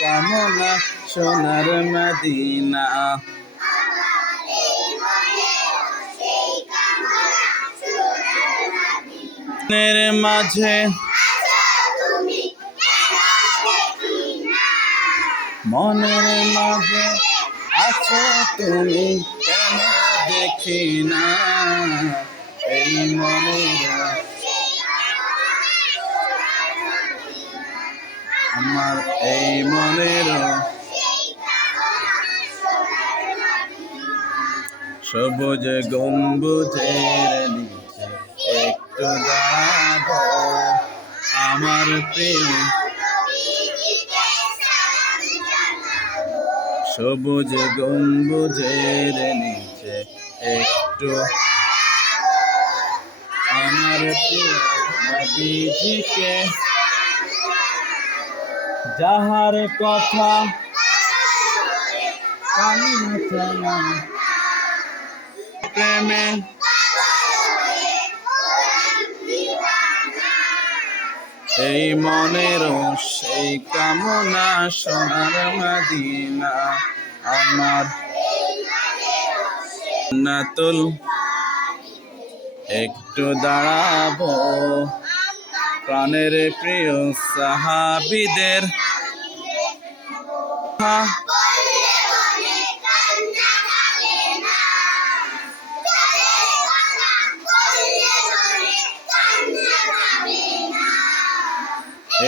কামনা সোনার মদিনা। মনের মাঝে মনের মাঝে আছো তুমি কেন দেখি না, এই মনের আমার এই মনের সবুজ গম্বুজের নিচে একটু দাঁড়াবো আমার প্রিয়, সবুজ গম্বুজের নিচে একটু আমার প্রিয় নবীজিকে, যাহার কথা কান্না প্রেমে এই মনের সেই কামনা সোনার মদিনা। আমার নাতুল একটু দাঁড়াবো প্রাণের প্রিয় সাহাবীদের,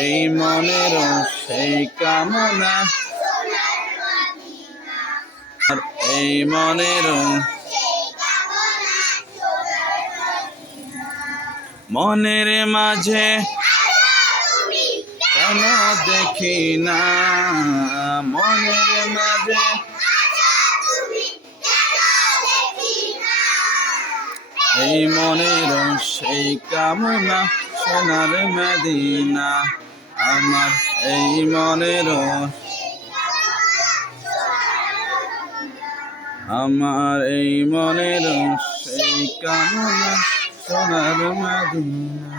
এই মনের সেই কামনা আর এই মনের মনের মাঝে কেন দেখি না, মনের মাঝে এই মনের সেই কামনা সোনার মদিনা। আমার এই মনের আমার এই মনের সেই কামনা সোনার মদিনা।